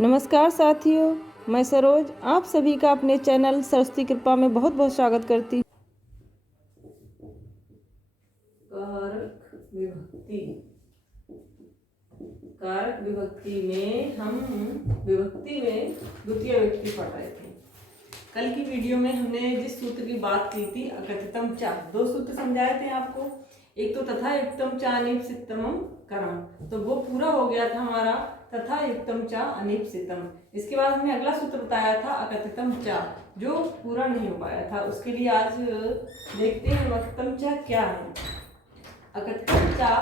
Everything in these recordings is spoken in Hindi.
नमस्कार साथियों, मैं सरोज आप सभी का अपने चैनल सरस्वती कृपा में बहुत बहुत स्वागत करती हूँ। कारक विभक्ति। कारक विभक्ति में हम विभक्ति में द्वितीय विभक्ति पढ़ रहे थे। कल की वीडियो में हमने जिस सूत्र की बात की थी अकथितम चा, दो सूत्र समझाए थे आपको। एक तो तथा युक्तम चा अनिप्सितमम करम, तो वो पूरा हो गया था हमारा तथा युक्तम चा अनिप्सितम। इसके बाद हमने अगला सूत्र बताया था अकथितम चा, जो पूरा नहीं हो पाया था। उसके लिए आज देखते हैं अकथितम चा क्या है। अकथितम चा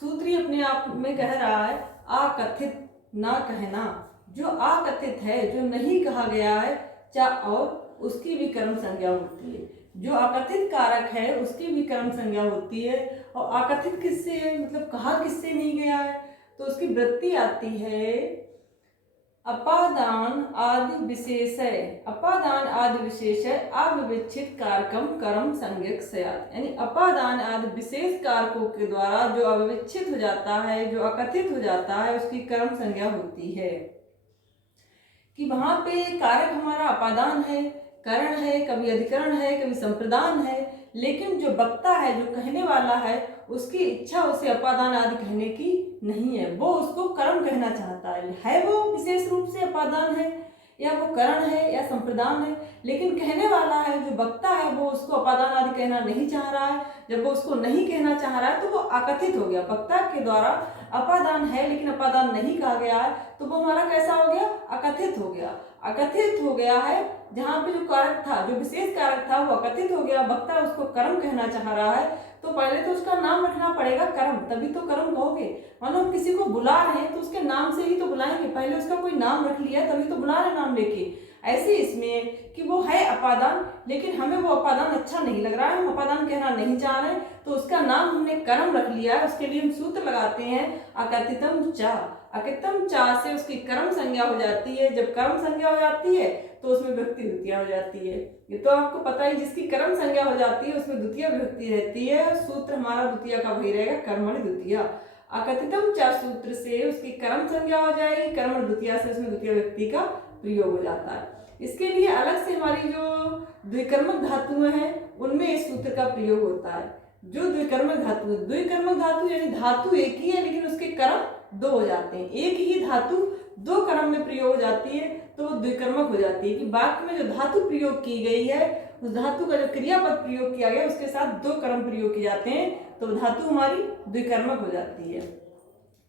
सूत्र ही अपने आप में कह रहा है अकथित, ना कहना। जो अकथित है, जो नहीं कहा गया है, चा और उसकी भी कर्म संज्ञा होती है। जो अकथित कारक है उसकी भी कर्म संज्ञा होती है। और अकथित किससे है, मतलब कहा किससे नहीं गया है, तो उसकी वृत्ति आती है अपादान आदि विशेषय। अपादान आदि विशेषय अविवक्षित कारकम कर्म संज्ञक स्यात्, यानी अपादान आदि विशेष कारकों के द्वारा जो अविवक्षित हो जाता है, जो अकथित हो जाता है, उसकी कर्म संज्ञा होती है। कि वहां पे कारक हमारा अपादान है, करण है, कभी अधिकरण है, कभी संप्रदान है, लेकिन जो वक्ता है, जो कहने वाला है, उसकी इच्छा उसे अपादान आदि कहने की नहीं है। वो उसको कर्म कहना चाहता है वो विशेष रूप से अपादान है या वो करण है या संप्रदान है, लेकिन कहने वाला है, जो वक्ता है, वो उसको अपादान आदि कहना नहीं चाह रहा है। जब वो उसको नहीं कहना चाह रहा है तो वो अकथित हो गया। वक्ता के द्वारा अपादान है लेकिन अपादान नहीं कहा गया है, तो वो हमारा कैसा हो गया, अकथित हो गया। अकथित हो गया है, जहाँ पे जो कारक था, जो विशेष कारक था, वो अकथित हो गया। वक्ता उसको कर्म कहना चाह रहा है, तो पहले तो उसका नाम रखना पड़ेगा कर्म, तभी तो कर्म कहोगे। मानो हम किसी को बुला रहे हैं तो उसके नाम से ही तो बुलाएंगे, पहले उसका कोई नाम रख लिया तभी तो बुला रहे नाम लेके। ऐसे इसमें कि वो है अपादान, लेकिन हमें वो अपादान अच्छा नहीं लग रहा है, हम अपादान कहना नहीं चाह रहे, तो उसका नाम हमने कर्म रख लिया है। उसके लिए हम सूत्र लगाते हैं अकथितम चा। अकथितम चा से उसकी कर्म संज्ञा हो जाती है। जब कर्म संज्ञा हो जाती है तो उसमें विभक्ति द्वितीय हो जाती है। ये तो आपको पता ही, जिसकी कर्म संज्ञा हो जाती है उसमें द्वितीय विभक्ति रहती है। सूत्र हमारा द्वितीय का वही रहेगा, कर्मणि द्वितीय। अकथितम चा सूत्र से उसकी कर्म संज्ञा हो जाएगी, कर्मणि द्वितीय से उसमें द्वितीय विभक्ति का प्रयोग हो जाता है। इसके लिए अलग से हमारी जो द्विकर्मक धातुएं हैं उनमें इस सूत्र का प्रयोग होता है। जो द्विकर्मक धातु, द्विकर्मक धातु यानी धातु एक ही है लेकिन उसके कर्म दो हो जाते हैं। एक ही धातु दो कर्म में प्रयोग हो जाती है तो वो द्विकर्मक हो जाती है। कि वाक्य में जो धातु प्रयोग की गई है, उस धातु का जो क्रियापद प्रयोग किया गया उसके साथ दो कर्म प्रयोग किए जाते हैं, तो धातु हमारी द्विकर्मक हो जाती है।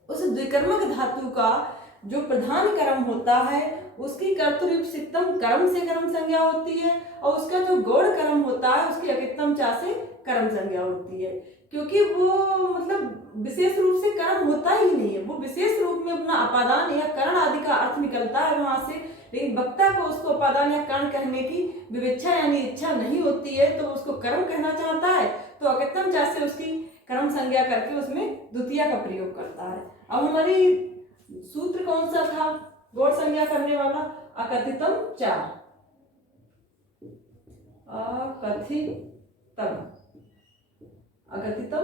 उस द्विकर्मक धातु का जो प्रधान कर्म होता है उसकी कर्तृयुक्तम कर्म से कर्म संज्ञा होती है, और उसका जो गौड़ कर्म होता है उसकी अकितम चा से कर्म संज्ञा होती है। क्योंकि वो मतलब विशेष रूप से कर्म होता ही नहीं है, वो विशेष रूप में अपना अपादान या कर्ण आदि का अर्थ निकलता है वहां से, लेकिन वक्ता को उसको अपादान या कर्ण कहने की विवेच्छा यानी इच्छा नहीं होती है, तो उसको कर्म कहना चाहता है, तो अकितम चा से उसकी कर्म संज्ञा करके उसमें द्वितीय का प्रयोग करता है। अब हमारी सूत्र कौन सा था गौड़ संज्ञा करने वाला, अकथितम चा। अकथितम, अकथितम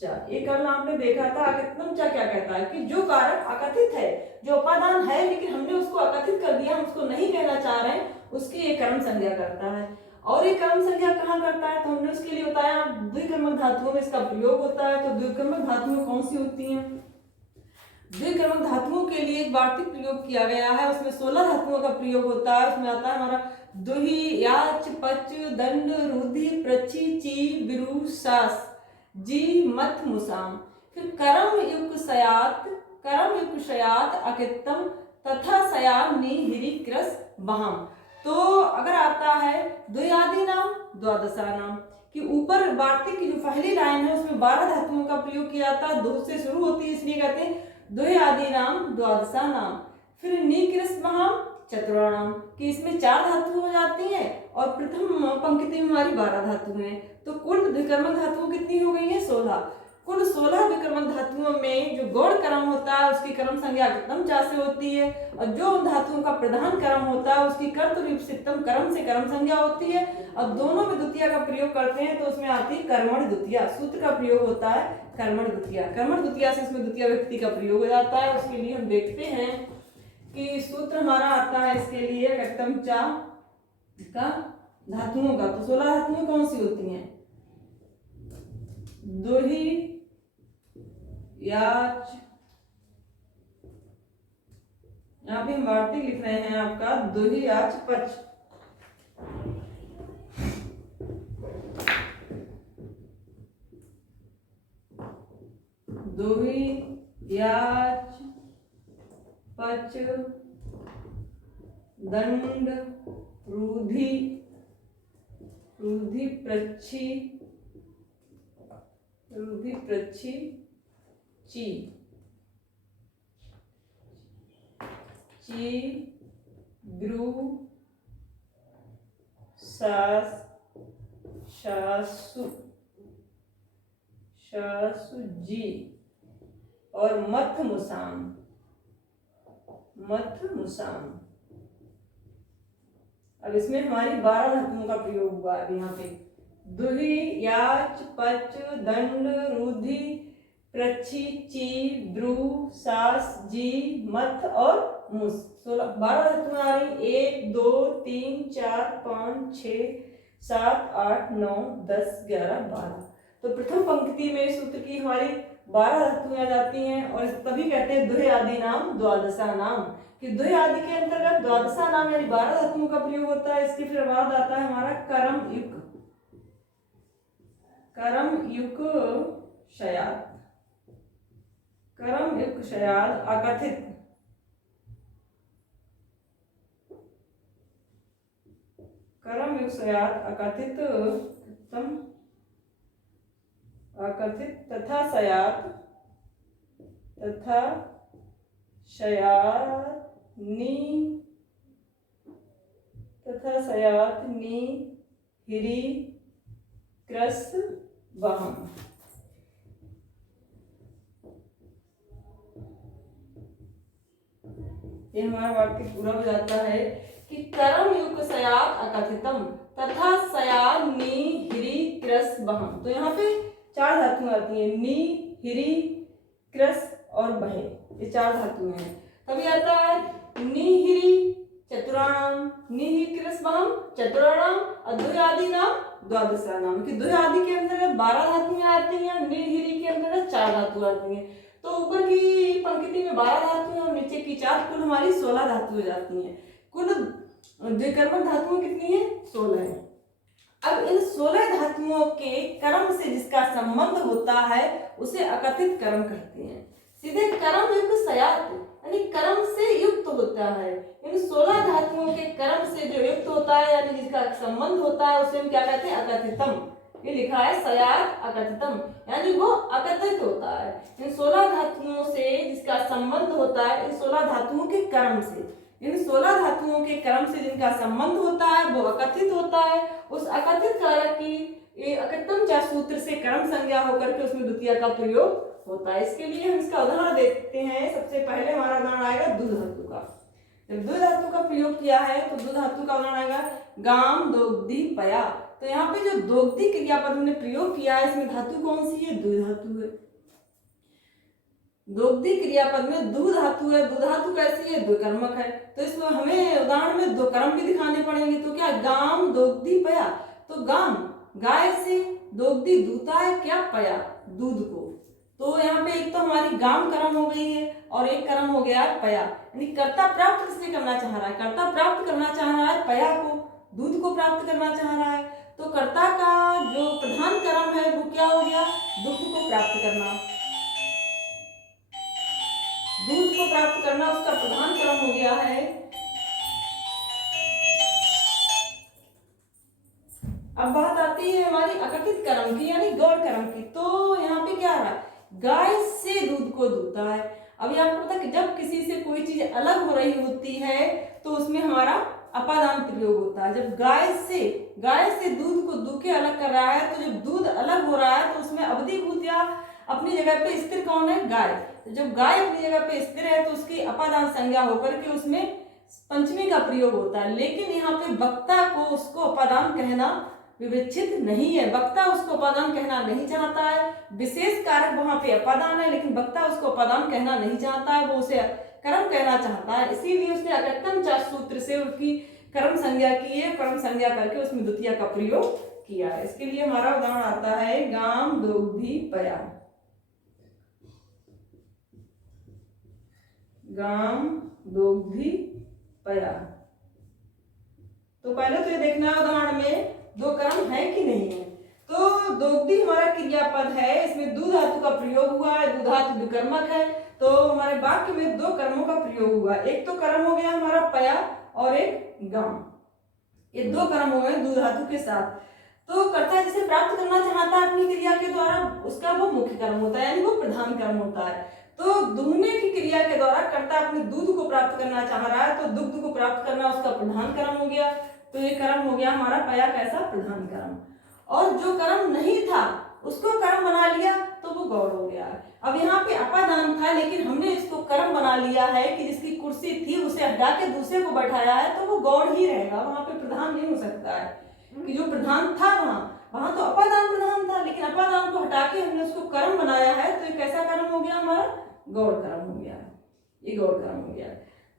चा। एक कल आपने देखा था अकथितम चा क्या कहता है कि जो कारक अकथित है, जो उपादान है लेकिन हमने उसको अकथित कर दिया, हम उसको नहीं कहना चाह रहे हैं, उसकी एक कर्म संज्ञा करता है। और एक कर्म संज्ञा कहाँ करता है, तो हमने उसके लिए बताया द्विकर्मक धातुओं में इसका प्रयोग होता है। तो द्विकर्मक धातुएं कौन सी होती हैं, द्विकर्मक धातुओं के लिए एक वार्तिक प्रयोग किया गया है, उसमें 16 धातुओं का प्रयोग होता है। उसमें आता है हमारा दुहि, याच, पच, दंड, रुधि, प्रचि, ची, बिरु, सास, जी, मत, मुसाम। फिर कर्म युक्त सयात, कर्म युक्त शयात, अकितम तथा सयाम, नी, हिरी, क्रस, बहाम। तो अगर आता है द्वयादि नाम, द्वादशा नाम, कि ऊपर वार्तिक की जो पहली लाइन है उसमें 12 धातुओं का प्रयोग किया जाता है, दो से शुरू होती है, इसलिए कहते हैं द्वयादि नाम, द्वादशा नाम। फिर नीकृस महाम, चतुराणाम, कि इसमें 4 धातु हो जाती हैं और प्रथम पंक्ति में हमारी 12 धातु हैं। तो कुल द्विकर्मक धातुओं कितनी हो गई है, 16। कुल 16 द्विकर्मक धातुओं में जो गौड़ कर्म होता है उसकी कर्म संज्ञा अकितम चा से होती है, और जो उन धातुओं का प्रधान कर्म होता है उसकी कर्तृयुक्तम कर्म से कर्म संज्ञा होती है। अब दोनों में द्वितीय का प्रयोग करते हैं तो उसमें आती है कर्मण द्वितीय। सूत्र का प्रयोग होता है कर्मण द्वितीय। कर्मण द्वितीय से इसमें द्वितीय व्यक्ति का प्रयोग हो जाता है। उसके लिए हम देखते हैं कि सूत्र हमारा आता है इसके लिए कट्टम चा का धातुओं का। तो 16 धातुएं कौन सी होती हैं? दोही, याच, यहाँ पे हम वार्तिक लिख रहे हैं आपका दोही, याच, पच। दोही, याच, पच, दंड, रूधि, रूधि प्रच्छी, रूधि प्रच्छी, ची, ची, ब्रू, सास, शासु, शासु जी और मथ मुसाम, मथ मुसाम। अब इसमें हमारी 12 धातुओं का प्रयोग हुआ है यहाँ पे। दुही, याच, पच, दंड, रूधि, प्रच्छी, ची, ब्रू, सास, जी, मथ और मुस। 12 धातुएं आ रही। 1 2 3 4 5 6 7 8 9 10 11 12। तो प्रथम पंक्ति में सूत्र की हमारी 12 धातुएं आ जाती हैं और तभी कहते हैं दुहे आदि नाम द्वादशा नाम, कि दुहे आदि के अंतर्गत द्वादशा नाम यानी 12 धातुओं का प्रयोग होता है। इसके फिर बाद आता है हमारा कर्म युक, कर्म युक शयात, कर्म युक शयात अकथित, कर्म युक शयात अकथित, अकथित तथा शयात, तथा शयानी, तथा शयातनी, हिरी, क्रस, वहम। ये हमारा वाक्य पूरा हो जाता है कि कर्म युक्त शयात अकथितम तथा शयानी, हिरी, क्रस, वहम। तो यहाँ पे 4 धातुएं आती हैं, नी, हिरी, क्रस और बहे, ये 4 धातुएं हैं। तभी आता है निहिरी चतुराणाम, निहि क्रस वहम चतुराणाम, अद्वय आदि नाम द्वादशा नाम, कि द्वय आदि के अंतर्गत 12 धातुएं आती हैं, निहिरी के अंतर्गत 4 धातुएं आती हैं। तो ऊपर की पंक्ति में 12 धातुएं और नीचे की 4, कुल हमारी 16 धातुएं जाती हैं। कुल द्विकर्मक धातुएं कितनी है? 16 है। अब इन 16 धातुओं के कर्म से जिसका संबंध होता है उसे अकथित कर्म कहते हैं। सीधे कर्म युक्त शयात यानी कर्म से युक्त होता है। इन 16 धातुओं के कर्म से जो युक्त होता है यानी जिसका संबंध होता है उसे हम क्या कहते हैं? अकथितम। ये लिखा है शयात अकथितम, यानी वो अकथित होता है। इन 16 धातुओं से जिसका संबंध होता है, इन 16 धातुओं के कर्म से, इन 16 धातुओं के कर्म से जिनका संबंध होता है वो अकथित होता है। उस अकथित कारक की अकथम चा सूत्र से कर्म संज्ञा होकर के उसमें द्वितीय का प्रयोग होता है। इसके लिए हम इसका उदाहरण देखते हैं। सबसे पहले हमारा उदाहरण आएगा दूध धातु का। जब दूध धातु का प्रयोग किया है तो दूध धातु का उदाहरण आएगा गाम, दोग्धी, पया। तो यहाँ पे जो दोग्धी क्रियापद हमने प्रयोग किया है इसमें धातु कौन सी है? दूध धातु है। दोग्धी क्रियापद में दूध धातु है। दूध धातु कैसी है? द्विकर्मक है। तो इसमें हमें उदाहरण में 2 कर्म भी दिखाने पड़ेंगे। तो क्या? गाम, दोग्धी, पया। तो गाम गाय से, दोग्धी दूता है क्या? पया दूध को। तो यहाँ पे एक तो हमारी गाम कर्म हो गई है और एक कर्म हो गया पया, यानी कर्ता प्राप्त किससे करना चाह रहा है? कर्ता प्राप्त करना चाह रहा है पया को, दूध को प्राप्त करना चाह रहा है। तो कर्ता का जो प्रधान कर्म है वो क्या हो गया? दुग्ध को प्राप्त करना। दूध को प्राप्त करना उसका प्रधान कर्म हो गया है। अब बात आती है हमारी अकथित कर्म की यानी गौण कर्म की। तो यहाँ पे क्या आ रहा है? गाय से दूध को दूता है। अभी आपको पता है कि जब किसी से कोई चीज अलग हो रही होती है तो उसमें हमारा अपादान प्रयोग होता है। जब गाय से दूध को दूके अलग कर रहा है तो जब दूध अलग हो रहा है तो उसमें अवधिभूत या अपनी जगह पे स्थिर कौन है? गाय। जब गाय अपनी जगह पे स्थिर है तो उसकी अपादान संज्ञा होकर के उसमें पंचमी का प्रयोग होता है। लेकिन यहाँ पे वक्ता को उसको अपादान कहना विवक्षित नहीं है। वक्ता उसको अपादान कहना नहीं चाहता है। विशेष कारक वहां पे अपादान है लेकिन वक्ता उसको अपादान कहना नहीं चाहता है। वो उसे कर्म कहना चाहता है, इसीलिए उसने अकत्तम चा सूत्र से उसकी कर्म संज्ञा की है, कर्म संज्ञा करके उसमें द्वितीय का प्रयोग किया है। इसके लिए हमारा उदाहरण आता है गाम दोग्धी पया। गाम दोग्धी पया। तो पहले तो ये देखना है उदाहरण में दो कर्म है कि नहीं है। तो दोग्धी हमारा क्रियापद है, इसमें दू धातु का प्रयोग हुआ है, दू धातु विकर्मक है, तो हमारे वाक्य में दो कर्मों का प्रयोग हुआ। एक तो कर्म हो गया हमारा पया और एक गाम, ये दो कर्म हो गए दू धातु के साथ। तो कर्ता जिसे प्राप्त करना चाहता है अपनी क्रिया के द्वारा, उसका वो मुख्य कर्म होता है, यानी वो प्रधान कर्म होता है। तो दुहने की क्रिया के द्वारा कर्ता अपने दूध को प्राप्त करना चाह रहा है, तो दुग्ध को प्राप्त करना उसका प्रधान कर्म हो गया। तो ये कर्म हो गया हमारा पया कैसा प्रधान कर्म। और जो कर्म नहीं था उसको कर्म बना लिया तो वो गौड़ हो गया। अब यहाँ पे अपादान था, लेकिन हमने इसको कर्म बना लिया है कि जिसकी कुर्सी थी उसे हटा के दूसरे को बैठाया है, तो वो गौड़ ही रहेगा, वहां पे प्रधान नहीं हो सकता है। कि जो प्रधान था वहां तो अपादान प्रधान था, लेकिन अपादान को हटा के हमने उसको कर्म बनाया है, तो ये कैसा कर्म हो गया हमारा गौड़ कर्म हो गया। ये गौड़ कर्म हो गया।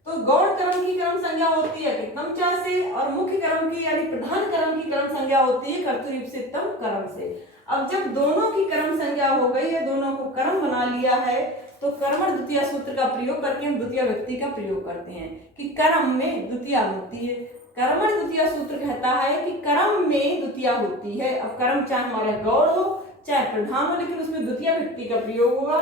तो गौड़ कर्म की कर्म संज्ञा होती है कितम चा से, और मुख्य कर्म की यानी प्रधान कर्म की कर्म संज्ञा होती है कर्तृप्सितम कर्म से। अब जब दोनों की कर्म संज्ञा हो गई है, दोनों को कर्म बना लिया है, तो कर्मण द्वितीय सूत्र का प्रयोग करके हम द्वितीय व्यक्ति का प्रयोग करते हैं कि कर्म में द्वितीय होती है। कर्मण द्वितीय सूत्र कहता है कि कर्म में द्वितीय होती है। अब कर्म चाहे हमारा गौड़ हो चाहे प्रधान हो, लेकिन उसमें द्वितीय व्यक्ति का प्रयोग होगा।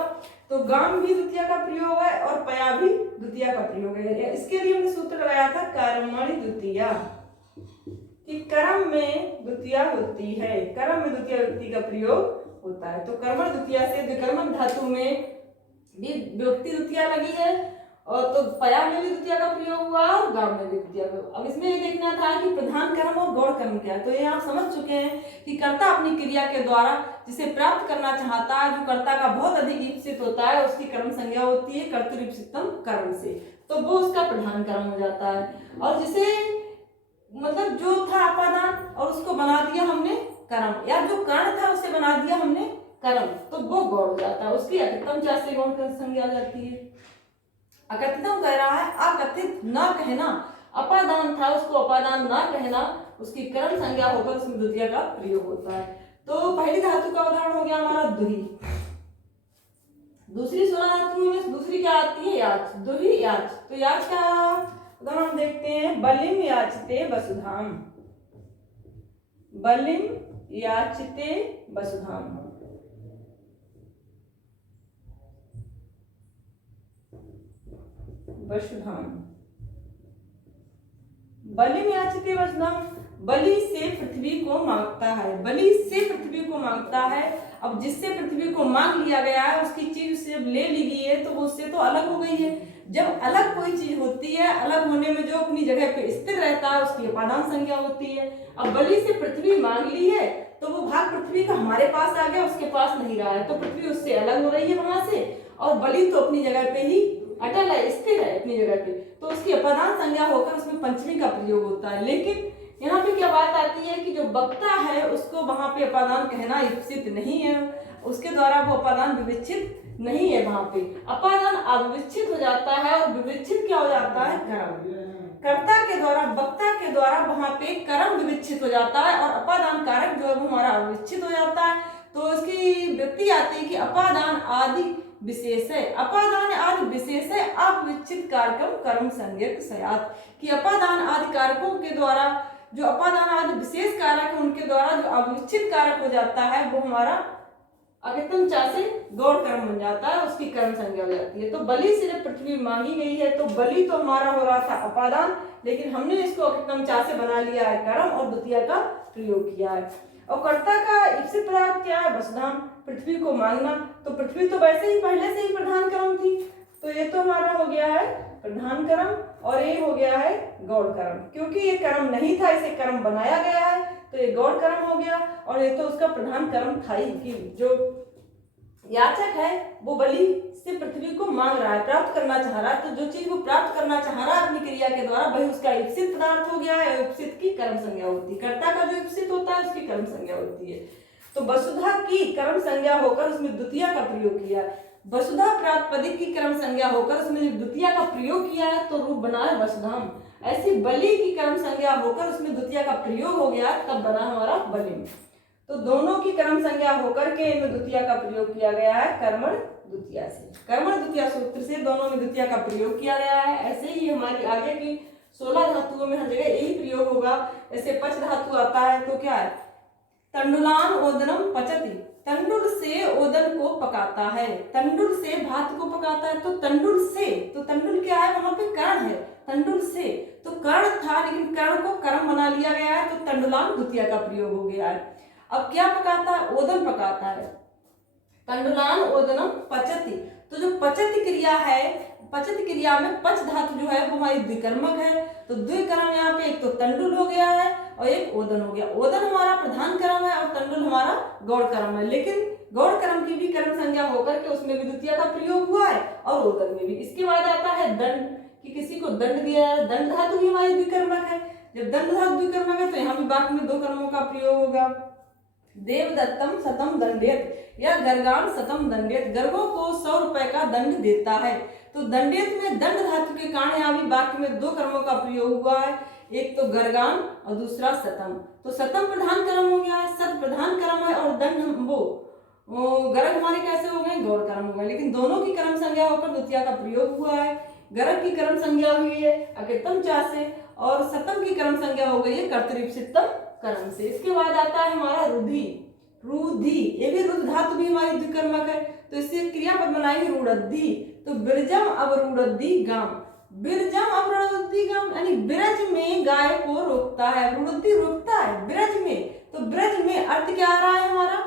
तो गाम भी द्वितीय का प्रयोग है और पया भी द्वितीय का प्रयोग है। इसके लिए हमने सूत्र लगाया था कर्मणि द्वितीय, कि कर्म में द्वितीय होती है, कर्म में द्वितीय व्यक्ति का प्रयोग होता है। तो कर्मण द्वितीय से विकर्मक धातु में भी व्यक्ति द्वितीय लगी है, और तो पया में भी द्वितीय का प्रयोग हुआ और गाम में भी द्वितीय का। अब इसमें ये देखना था कि प्रधान कर्म और गौड़ कर्म क्या है। तो ये आप समझ चुके हैं कि कर्ता अपनी क्रिया के द्वारा जिसे प्राप्त करना चाहता है, जो कर्ता का बहुत अधिक ईप्सित होता है, उसकी कर्म संज्ञा होती है कर्तृप्सितम कर्म से, तो वो उसका प्रधान कर्म हो जाता है। और जिसे मतलब जो था अपादान और उसको बना दिया हमने कर्म, या जो कर्ण था उसे बना दिया हमने कर्म, तो वो गौड़ हो जाता है, उसकी अकत्तम चा से गौड़ कर्म संज्ञा हो जाती है। अकथितम कह रहा है अकथित न कहना, अपादान था उसको अपादान न कहना, उसकी कर्म संज्ञा होकर उसमें द्वितीय का प्रयोग होता है। तो पहली धातु का उदाहरण हो गया हमारा दुही। दूसरी स्वरा धातु में दूसरी क्या आती है याच, दुही याच। तो याच का उदाहरण देखते हैं, बलिम याचते वसुधाम, बलिम याचते वसुधाम। वसुधाम, बलि याचते वसुधाम, बलि से पृथ्वी को मांगता है, बलि से पृथ्वी को मांगता है। अब जिससे पृथ्वी को मांग लिया गया है, उसकी चीज उससे ले ली गई है, तो वो उससे तो अलग हो गई है। जब अलग कोई चीज होती है, अलग होने में जो अपनी जगह पे स्थिर रहता है उसकी अपादान संज्ञा होती है। अब बलि से पृथ्वी मांग ली है, तो वो भाग पृथ्वी का हमारे पास आ गया, उसके पास नहीं रहा है, तो पृथ्वी उससे अलग हो रही है वहां से, और बलि तो अपनी जगह पे ही अटल है, स्थिर है अपनी जगह पे, तो उसकी अपादान संज्ञा होकर उसमें पंचमी का प्रयोग होता है। लेकिन यहाँ पे क्या बात आती है कि जो वक्ता है उसको वहां पे अपादान कहना इप्सित नहीं है, उसके द्वारा वो अपादान विविच्छित नहीं है। वहां पे अपादान अविच्छित हो जाता है, और विविच्छित क्या हो जाता है कर्म, कर्ता के द्वारा वक्ता के द्वारा वहां पे कर्म विविच्छित हो जाता है, और अपादान कारक जो है वो हमारा अविच्छित हो जाता है। तो इसकी वृत्ति आती है कि अपादान आदि विशेष है, अपादान आदि विशेष है अविच्छित कारकम कर्म संज्ञक सयात, कि अपादान आदि कारकों के द्वारा जो अपादान आदि विशेष कारक है उनके द्वारा जो अविच्छित कारक हो जाता है वो हमारा अकत्तम चा से गौड़ कर्म बन जाता है, उसकी कर्म संज्ञा हो जाती है। तो बलि से जब पृथ्वी मांगी गई है, तो बलि तो हमारा हो रहा था अपादान, लेकिन हमने इसको अकत्तम चा से बना लिया है कर्म, और द्वितीय का प्रयोग किया है। और कर्ता का इप्सित पदार्थ क्या है वसुधाम, पृथ्वी को मांगना। तो पृथ्वी तो वैसे ही पहले से ही प्रधान कर्म थी, तो ये तो हमारा हो गया है प्रधान कर्म, और ये हो गया है गौड़ कर्म। क्योंकि ये कर्म नहीं था, इसे कर्म बनाया गया है, तो ये गौड़ कर्म हो गया, और ये तो उसका प्रधान कर्म था ही कि जो याचक है वो बलि से पृथ्वी को मांग रहा है, प्राप्त करना चाह रहा है, तो जो चीज वो प्राप्त करना चाह रहा है अपनी क्रिया के द्वारा, वही उसका इप्सित पदार्थ हो गया है। इप्सित की कर्म संज्ञा होती है, कर्ता का जो इप्सित होता है उसकी कर्म संज्ञा होती है। तो वसुधा की कर्म संज्ञा होकर उसमें द्वितीय का प्रयोग किया। वसुधा प्रातिपदिक की क्रम संज्ञा होकर उसमें जब द्वितीय का प्रयोग किया है तो रूप बना है वसुधाम। ऐसी बलि की क्रम संज्ञा होकर उसमें द्वितीय का प्रयोग हो गया तब बना हमारा बलिम। तो दोनों की क्रम संज्ञा होकर के इनमें द्वितीय का प्रयोग किया गया है कर्मण द्वितीय से। कर्मण द्वितीय सूत्र से दोनों में द्वितीय का प्रयोग किया गया है। ऐसे ही हमारी आगे की 16 धातुओं में हर जगह यही प्रयोग होगा। जैसे पच धातु आता है तो क्या है, तंडुलान ओदनम पचति, तंडुल से ओदन को पकाता है, तंडुल से भात को पकाता है। तो तंडुल से, तो तंडुल क्या है, वहां पे कर्ण है, तंडुल से तो कर्ण था लेकिन कर्ण को कर्म बना लिया गया है तो तंडुलान द्वितीय का प्रयोग हो गया है। अब क्या पकाता है, ओदन पकाता है, तंडुलान ओदनम पचति। तो जो पचति क्रिया है, पचति क्रिया में पच धातु जो है वो हमारी द्विकर्मक है। तो द्विकर्म यहाँ पे एक तो तंडुल हो गया है और एक ओदन हो गया। ओदन हमारा प्रधान कर्म है और तंडुल हमारा गौड़ कर्म है, लेकिन गौड़ कर्म की भी कर्म संज्ञा होकर के उसमें भी द्वितीय का प्रयोग हुआ है और ओदन में भी। इसके बाद आता है दंड, कि किसी को दंड दिया है, दंड धातु भी हमारी द्विकर्मक है। जब दंड धातु द्विकर्मक है तो यहाँ भी वाक्य में 2 कर्मों का प्रयोग होगा। देवदत्तम सतम दंडेत या गर्गान सतम दंडेत, गर्गों को 100 रुपए का दंड देता है। तो दंडेत में दंड धातु के कारण यहाँ भी वाक्य में 2 कर्मों का प्रयोग हुआ है, एक तो गर्गान और दूसरा सतम। तो सतम प्रधान कर्म हो गया है, सत प्रधान कर्म है और दंड वो गर्ग हमारे कैसे हो गए, गौड़ कर्म हो गए। लेकिन दोनों की कर्म संज्ञा होकर द्वितीय का प्रयोग हुआ है। गर्ग की कर्म संज्ञा हुई है अकृतम चा से और सतम की कर्म संज्ञा हो गई है कर्तरीप्सितम कर्म से। इसके बाद आता है हमारा रुधि, रुधि, ये भी रुध धातु भी हमारी द्विकर्मक है तो इससे क्रियापद बनाएंगे रुड़द्धि। तो बिरजम अवरुड़द्धि गाम, बिरजम अवरुड़द्धि गाम यानी ब्रज में गाय को रोकता है, रुड़द्धि रोकता है ब्रज में। तो ब्रज में अर्थ क्या आ रहा है हमारा,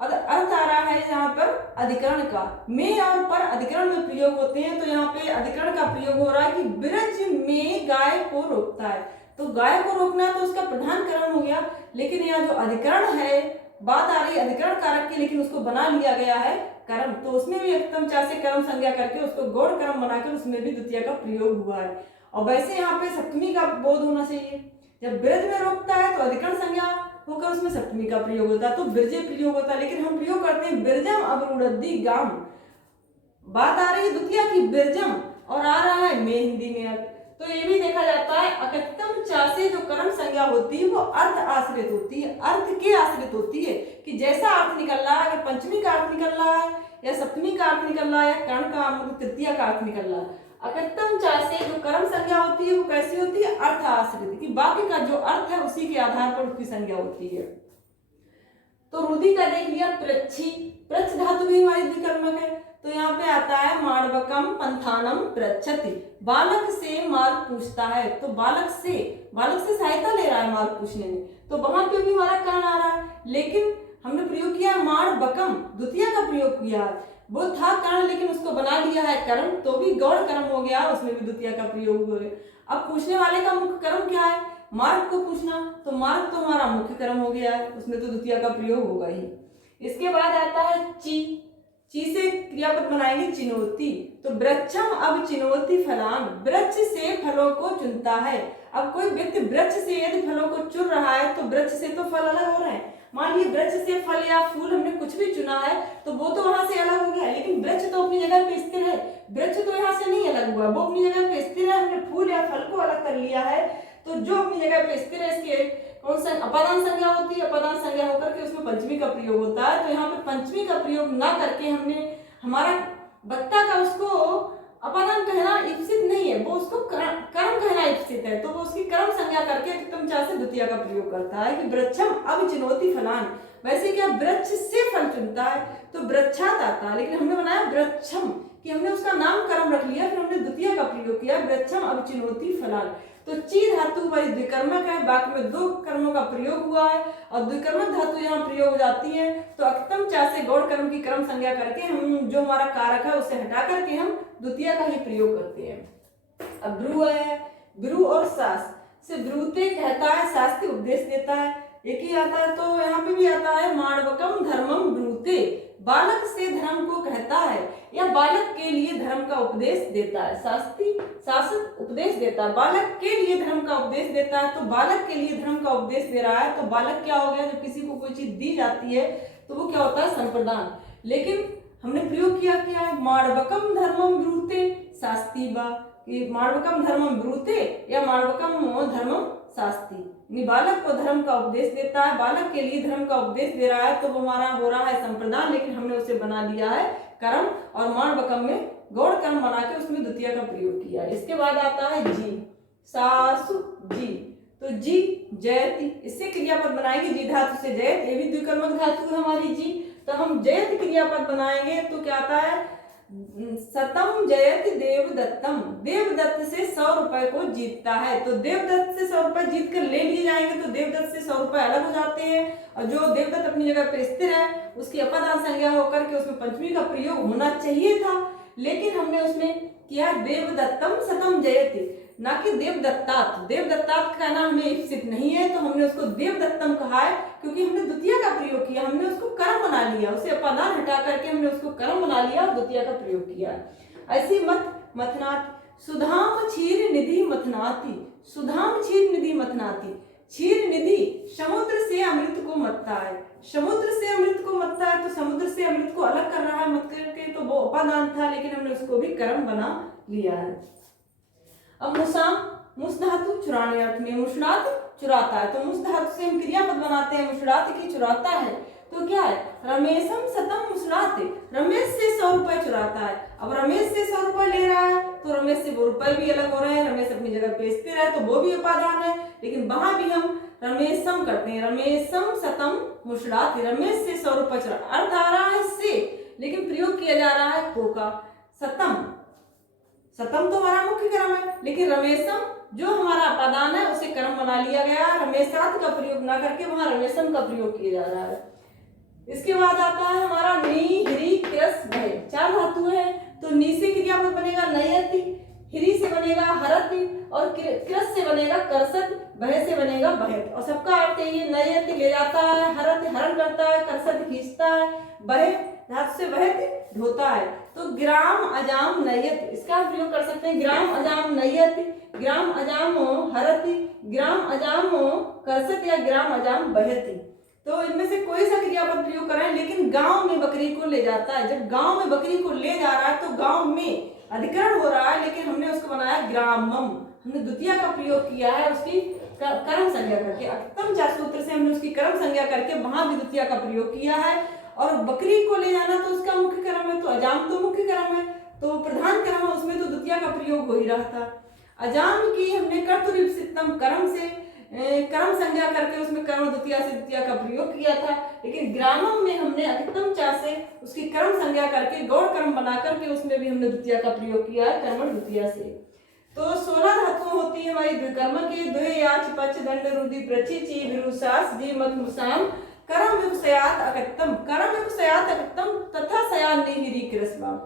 अर्थ आ रहा है यहाँ पर अधिकरण का, में और पर अधिकरण में प्रयोग होते हैं। तो यहाँ पे अधिकरण का प्रयोग हो रहा है कि ब्रज में गाय को रोकता है। तो गाय को रोकना है तो उसका प्रधान कर्म हो गया, लेकिन यहाँ जो अधिकरण है बात आ रही है अधिकरण कारक की, लेकिन उसको बना लिया गया है कर्म। तो उसमें भी एकदम चा से कर्म संज्ञा करके उसको गौड़ कर्म बनाकर उसमें भी द्वितीय का प्रयोग हुआ है। और वैसे यहाँ पे सप्तमी का बोध होना चाहिए, जब ब्रज में रोकता है तो अधिकरण संज्ञा होकर उसमें सप्तमी का प्रयोग होता है तो ब्रजे प्रयोग होता है, लेकिन हम प्रयोग करते हैं बिरजम अवरुड़द्धि गाम। बात आ रही है द्वितीय की बिरजम और आ रहा है में हिंदी में अर्थ। तो ये भी देखा जाता है अकत्तम चा से जो कर्म संज्ञा होती है वो अर्थ आश्रित होती है, अर्थ के आश्रित होती है कि जैसा अर्थ निकल रहा है, अगर पंचमी का अर्थ निकल रहा है या सप्तमी का अर्थ निकल रहा है या कर्ण का तृतीय का अर्थ निकल रहा है। अकत्तम चा से जो कर्म संज्ञा होती है वो कैसी होती है, अर्थ आश्रित, कि बाकी का जो अर्थ है उसी के आधार पर उसकी संज्ञा होती है। तो रुधि का देख लिया प्रच्छी, प्रच्छ धातु भी हमारी द्विकर्मक है। तो यहाँ पे आता है माणवकम पंथानम प्रच्छति, बालक से मार्ग पूछता है। तो बालक से सहायता ले रहा है मार्ग पूछने में, तो वहां पे भी हमारा कर्ण आ रहा है, लेकिन हमने प्रयोग किया माणवकम, द्वितीय का प्रयोग किया, वो था कर्ण लेकिन उसको बना दिया है कर्म, तो भी गौड़ कर्म हो गया, उसमें भी द्वितीय का प्रयोग हो गया। अब पूछने वाले का मुख्य कर्म क्या है, मार्ग को पूछना, तो मार्ग तो हमारा मुख्य कर्म हो गया है, उसमें तो द्वितीय का प्रयोग होगा ही। इसके बाद आता है ची, ची से क्रियापद बनाएंगे चिनोती। तो वृक्षम अब चिनोती फलान, वृक्ष से फलों को चुनता है। अब कोई व्यक्ति वृक्ष से यदि फलों को चुन रहा है तो वृक्ष से तो फल अलग हो रहे हैं। मान लीजिए वृक्ष से फल या फूल हमने कुछ भी चुना है तो वो तो वहां से अलग हो गया, लेकिन वृक्ष तो अपनी जगह पे स्थिर है, वृक्ष तो यहाँ से नहीं अलग हुआ, वो अपनी जगह पे स्थिर है। हमने फूल या फल को अलग कर लिया है, तो जो अपनी जगह पे स्थिर है इसके कौन सा अपादान संज्ञा होती है, अपादान संज्ञा होकर के उसमें पंचमी का प्रयोग होता है। तो यहाँ पे पंचमी का प्रयोग ना करके हमने हमारा वक्ता का उसको अपादान कहना इप्सित नहीं है, वो उसको कर्म कहना इप्सित है, तो वो उसकी कर्म संज्ञा करके एकदम चा से द्वितीय का प्रयोग करता है कि वृक्षम अब चिनोती फलान। वैसे क्या वृक्ष से फल चुनता है तो वृक्षात आता है, लेकिन हमने बनाया वृक्षम कि हमने उसका नाम कर्म रख लिया, फिर हमने द्वितीय का प्रयोग किया वृक्षम अब चिनोती फलान। तो ची धातु हमारी द्विकर्मक है, बाकी में 2 कर्मों का प्रयोग हुआ है और द्विकर्मक धातु यहाँ प्रयोग हो जाती है। तो अक्तम चा से गौड़ कर्म की कर्म संज्ञा करके हम जो हमारा कारक है उसे हटा करके हम द्वितीय का ही प्रयोग करते हैं। अब ब्रू है, ब्रू और सास से ब्रूते कहता है, शास्त्री उपदेश देता है, एक ही आता है। तो यहाँ पे भी आता है माणवकम धर्मम ब्रूते, बालक से धर्म को कहता है या बालक के लिए धर्म का उपदेश देता है। शास्त्री शासक उपदेश देता है, बालक के लिए धर्म का उपदेश देता है। तो बालक के लिए धर्म का उपदेश दे रहा है, तो बालक क्या हो गया, जब किसी को कोई चीज दी जाती है तो वो क्या होता है संप्रदान। लेकिन हमने प्रयोग किया क्या है, माणवकम धर्मम ब्रूते शास्ति बा, कि माणवकम धर्मम ब्रूते या माणवकम धर्मम शास्ति। बालक को धर्म का उपदेश देता है, बालक के लिए धर्म का उपदेश दे रहा है, तो वो हमारा हो रहा है संप्रदान, लेकिन हमने उसे बना लिया है कर्म, और माणवकम में गौड़ कर्म बना के उसमें द्वितीय का प्रयोग किया है। इसके बाद आता है जी, सासु जी, तो जी जयति, इससे क्रियापद बनाएंगे, जी धातु से जयत, ये भी द्विकर्मक धातु है हमारी जी, तो हम जयत क्रियापद बनाएंगे तो क्या आता है, सतम जयति देवदत्तम, देवदत्त से 100 रुपए को जीतता है, तो देवदत्त से 100 रुपए जीत कर ले लिए जाएंगे, तो देवदत्त से 100 रुपए अलग हो जाते हैं, और जो देवदत्त अपनी जगह पे स्थिर है उसकी अपदान संज्ञा होकर के उसमें पंचमी का प्रयोग होना चाहिए था, लेकिन हमने उसमें किया देवदत्तम सतम जयति, ना कि देवदत्तात। देवदत्तात का नाम हमें इप्सित नहीं है, तो हमने उसको देवदत्तम कहा है, क्योंकि हमने द्वितीय का प्रयोग किया, हमने उसको कर्म बना लिया, उसे अपदान हटा करके हमने उसको कर्म बना लिया और द्वितीय का प्रयोग किया। ऐसी मथनाति, सुधाम क्षीर निधि मथनाति, सुधाम क्षीर निधि मथनाति, क्षीर निधि समुद्र से अमृत को मथता है, समुद्र से अमृत को मथता है, तो समुद्र से अमृत को अलग कर रहा है मत करके, तो वो उपादान था, लेकिन हमने उसको भी कर्म बना लिया है। अब मुसाम, मुस धातु चुराने अर्थ में, मुषणात चुराता है, तो मुस धातु से हम क्रियापद बनाते हैं, मुषणात की चुराता है, तो क्या है, रमेशम सतम मुषणाते, रमेश से 100 रुपए चुराता है। अब रमेश से 100 रुपए ले रहा है, तो रमेश से वो रुपए भी अलग हो रहे हैं, रमेश अपनी जगह पे स्थिर है, तो वो भी उपादान है, लेकिन वहां भी हम रमेशम करते हैं, रमेशम सतम मुषणाते, रमेश से 100 रुपए चुरा, अर्थ आ रहा है से, लेकिन प्रयोग किया जा रहा है को का, सतम, सतम तो हमारा मुख्य कर्म है, लेकिन रमेशम जो हमारा अपादान है उसे कर्म बना लिया गया, रमेशात का प्रयोग ना करके वहां रमेशम का प्रयोग किया जा रहा है। इसके बाद आता है हमारा नी, हिरी, कृस, भय, 4 धातु है, तो नी से क्रियापद बनेगा नयति, हिरी से बनेगा हरति, और कृस से बनेगा करसत, भय से बनेगा भयत, और सबका अर्थ ये नयति ले जाता है, हरति हरण करता है, करसत खींचता है, भय धातु से वहत ढोता है, तो ग्राम अजाम नयत, इसका प्रयोग कर सकते हैं, ग्राम अजाम नयत, ग्राम अजाम हरति, ग्राम अजाम करसत, या ग्राम अजाम बहति, तो इनमें से कोई सा क्रियापद प्रयोग करें, लेकिन गांव में बकरी को ले जाता है, जब गांव में बकरी को ले जा रहा है तो गांव में अधिकरण हो रहा है, लेकिन हमने उसको बनाया ग्रामम, हमने द्वितीय का प्रयोग किया है उसकी कर्म संज्ञा करके, अक्तम चा सूत्र से हमने उसकी कर्म संज्ञा करके वहां भी द्वितीय का प्रयोग किया है, और बकरी को ले जाना तो उसका मुख्य कर्म है, तो अजाम तो मुख्य कर्म है, तो प्रधान कर्म है, उसमें तो द्वितीय का प्रयोग हो ही रहा था। अजाम की हमने कर्तृप्सितम कर्म से कर्म संज्ञा करके उसमें कर्म द्वितीय से द्वितीय का प्रयोग किया था, लेकिन ग्रामम में हमने अधिकतम चा से उसकी कर्म संज्ञा करके गौड़ कर्म बना करके उसमें भी हमने द्वितीय का प्रयोग किया है, कर्मण द्वितीय से। तो 16 धातुएं होती है हमारी द्विकर्म की, द्वे याच पच दंड रुदि प्रचि ची विरुसास जी मत मुसाम, कर्म विषयात अकत्तम, कर्म विषयात अकत्तम तथा सयान निहिरी कृष्णा,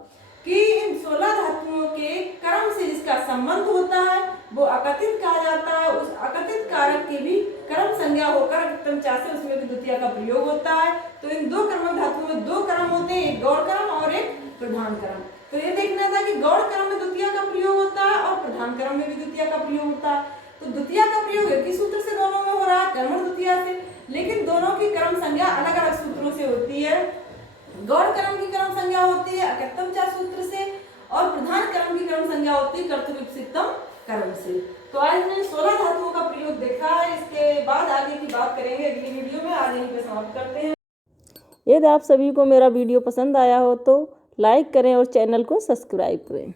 कि इन 16 धातुओं के कर्म से जिसका संबंध होता है वो अकथित कहा जाता है, उस अकथित कारक की भी कर्म संज्ञा होकर अकत्तम चा से उसमें भी द्वितीय का प्रयोग होता है। तो इन 2 कर्मक धातुओं में 2 कर्म होते हैं, एक गौड़ कर्म और एक प्रधान कर्म। तो ये देखना था कि गौड़ कर्म में द्वितीय का प्रयोग होता है और प्रधान कर्म में भी द्वितीय का प्रयोग होता है, तो द्वितीय का प्रयोग एक ही सूत्र से दोनों में हो रहा है, कर्मण द्वितीय से, लेकिन दोनों की कर्म संज्ञा अलग अलग सूत्रों से होती है। गौड़ कर्म की कर्म संज्ञा होती है अकत्तम चा सूत्र से, और प्रधान कर्म की कर्म संज्ञा होती है कर्तृप्सितम कर्म से। तो आज हमने 16 धातुओं का प्रयोग देखा है, इसके बाद आगे की बात करेंगे अगली वीडियो में। आज यहीं पे समाप्त करते हैं। यदि आप सभी को मेरा वीडियो पसंद आया हो तो लाइक करें और चैनल को सब्सक्राइब करें।